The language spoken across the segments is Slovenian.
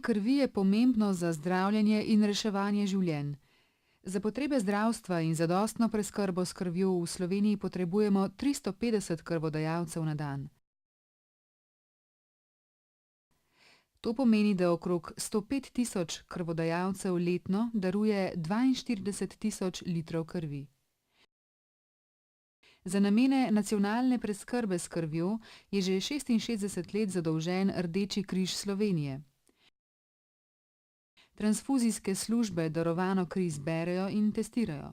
krvi je pomembno za zdravljenje in reševanje življenj. Za potrebe zdravstva in zadostno preskrbo s krvjo v Sloveniji potrebujemo 350 krvodajalcev na dan. To pomeni, da okrog 105 tisoč krvodajalcev letno daruje 42 tisoč litrov krvi. Za namene nacionalne preskrbe s krvjo je že 66 let zadolžen Rdeči križ Slovenije. Transfuzijske službe darovano kri zberejo in testirajo.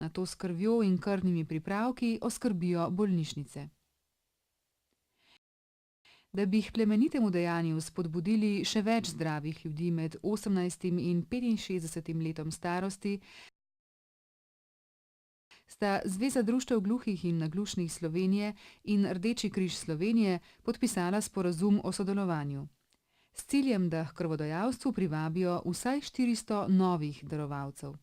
Nato s krvjo in krvnimi pripravki oskrbijo bolnišnice. Da bi k plemenitemu dejanju spodbudili še več zdravih ljudi med 18 in 65 letom starosti, sta Zveza društev gluhih in naglušnih Slovenije in Rdeči križ Slovenije podpisala sporazum o sodelovanju, s ciljem, da k krvodajalstvu privabijo vsaj 400 novih darovalcev.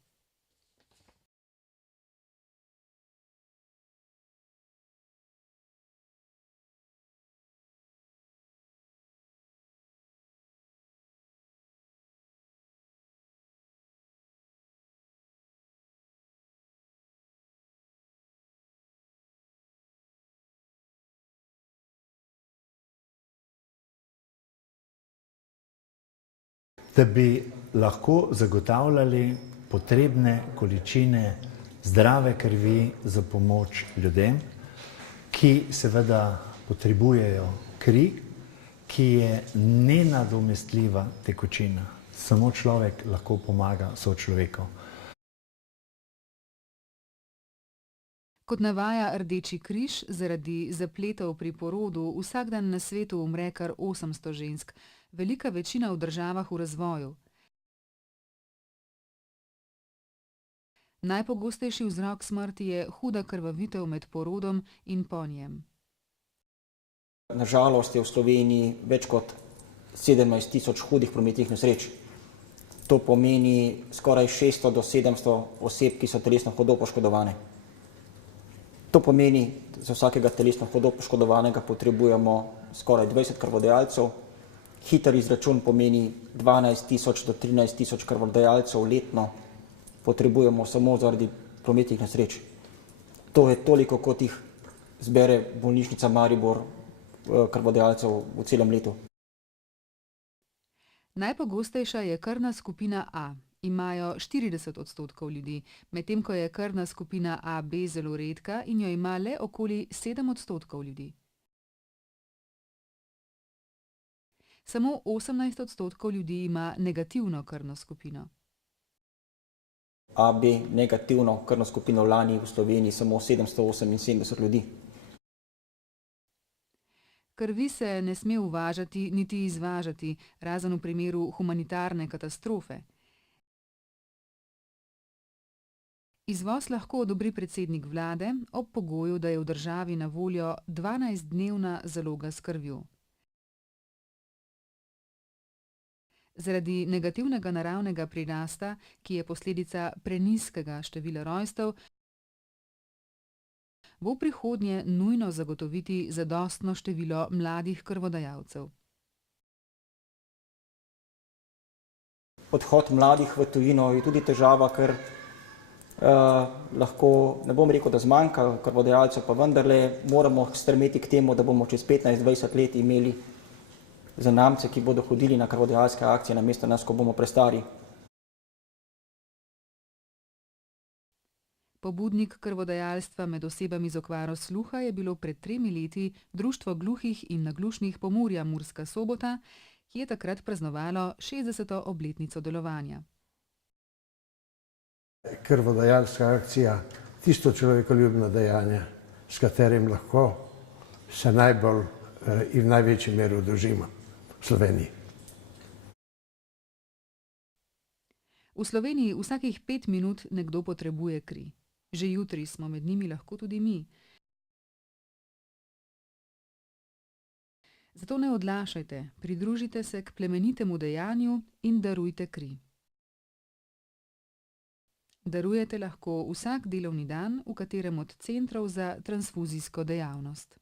Da bi lahko zagotavljali potrebne količine zdrave krvi za pomoč ljudem, ki seveda potrebujejo kri, ki je nenadomestljiva tekočina. Samo človek lahko pomaga sočloveku. Kot navaja Rdeči križ, zaradi zapletov pri porodu vsak dan na svetu umre kar 800 žensk, velika večina v državah v razvoju. Najpogostejši vzrok smrti je huda krvavitev med porodom in po njem. Na žalost je v Sloveniji več kot 17 tisoč hudih prometnih nesreč. To pomeni skoraj 600 do 700 oseb, ki so telesno hudo poškodovane. To pomeni, da za vsakega telesno hudo poškodovanega potrebujemo skoraj 20 krvodajalcev. Hiter izračun pomeni 12 tisoč do 13 tisoč krvodajalcev letno potrebujemo samo zaradi prometnih nesreč. To je toliko, kot jih zbere bolnišnica Maribor krvodajalcev v celem letu. Najpogostejša je krvna skupina A. Imajo 40% ljudi, medtem ko je krvna skupina AB zelo redka in jo ima le okoli 7% ljudi. Samo 18% ljudi ima negativno krvno skupino. AB negativno krvno skupino lani v Sloveniji samo 778 ljudi. Krvi se ne sme uvažati niti izvažati, razen v primeru humanitarne katastrofe. Izvoz lahko odobri predsednik vlade ob pogoju, da je v državi na voljo 12-dnevna zaloga s krvjo. Zaradi negativnega naravnega prirasta, ki je posledica prenizkega števila rojstev, bo v prihodnje nujno zagotoviti zadostno število mladih krvodajalcev. Odhod mladih v tujino je tudi težava, ker lahko, ne bom rekel, da zmanjka krvodajalcev, pa vendarle moramo stremeti k temu, da bomo čez 15-20 let imeli zanamce, ki bodo hodili na krvodajalske akcije namesto nas, ko bomo prestari. Pobudnik krvodajalstva med osebami z okvaro sluha je bilo pred 3 leti Društvo gluhih in naglušnih Pomurja Murska Sobota, ki je takrat praznovalo 60. obletnico delovanja. Krvodajalska akcija, tisto človekoljubno dejanje, s katerim lahko se najbolj in v največji meri oddolžimo v Sloveniji. V Sloveniji vsakih 5 minut nekdo potrebuje kri. Že jutri smo med njimi lahko tudi mi. Zato ne odlašajte, pridružite se k plemenitemu dejanju in darujte kri. Darujete lahko vsak delovni dan v katerem od centrov za transfuzijsko dejavnost.